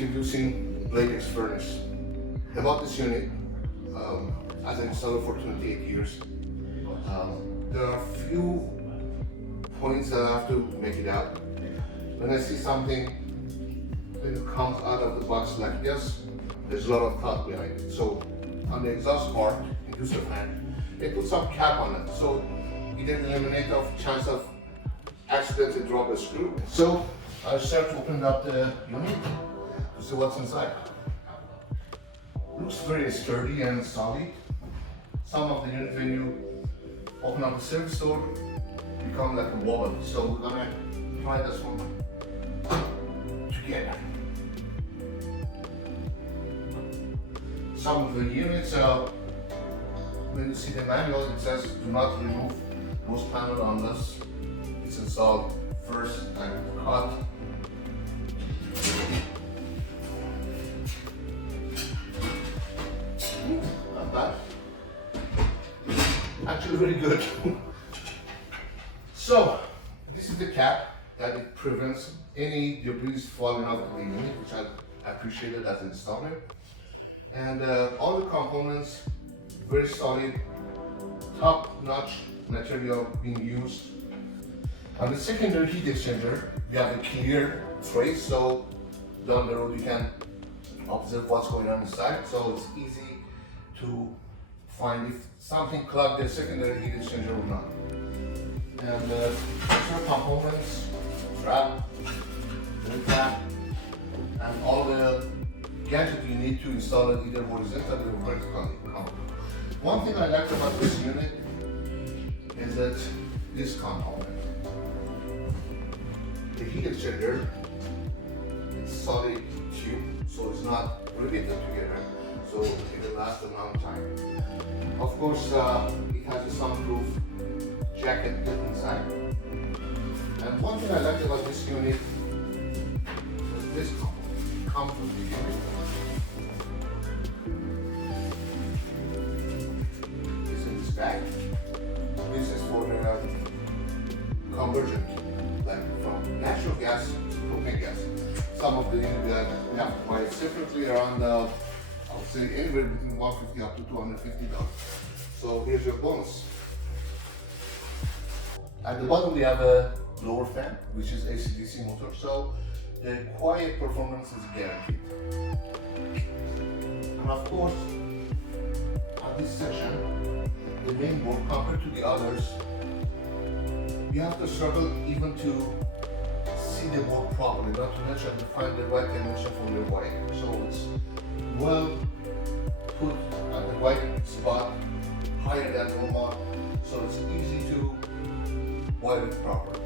Introducing Bladex Furnace. I bought this unit as an installer for 28 years. There are a few points that I have to make it out. When I see something that comes out of the box like this, there's a lot of thought behind it. So on the exhaust part, inducer fan, they put some cap on it, so it didn't eliminate the chance of accidentally drop a screw. So I start to open up the unit to see what's inside. Looks very sturdy and solid. Some of the unit, when you open up the service door, become like a wobble. So we're gonna try this one together. Some of the units, when you see the manual, it says do not remove those panel unless it's installed first and cut. Not bad. Actually very good. So this is the cap that it prevents any debris falling out of the unit, which I appreciated as an installer. And all the components very solid, top-notch material being used. On the secondary heat exchanger, we have a clear tray, so down the road you can observe what's going on inside. So it's easy to find if something clogged the secondary heat exchanger or not. And extra components, strap, cap, and all the gadget you need to install it either horizontally or vertically. One thing I liked about this unit is that this component, the heat exchanger, it's solid tube, so it's not riveted together, so it will last a long time. Of course, it has a soundproof jacket built inside. And one thing I liked about this unit was this component. It comes with the unit. This is this bag. This is for the conversion, like from natural gas to propane gas. Some of the units we have to buy separately around, I would say anywhere between $150 up to $250. So here's your bonus. At the bottom we have a blower fan, which is AC/DC motor, so the quiet performance is guaranteed. And of course, on this section, the main board compared to the others, you have to struggle even to see the board properly, not to mention to find the right dimension for your wire. So it's well put at the right spot, higher than normal, so it's easy to wire it properly.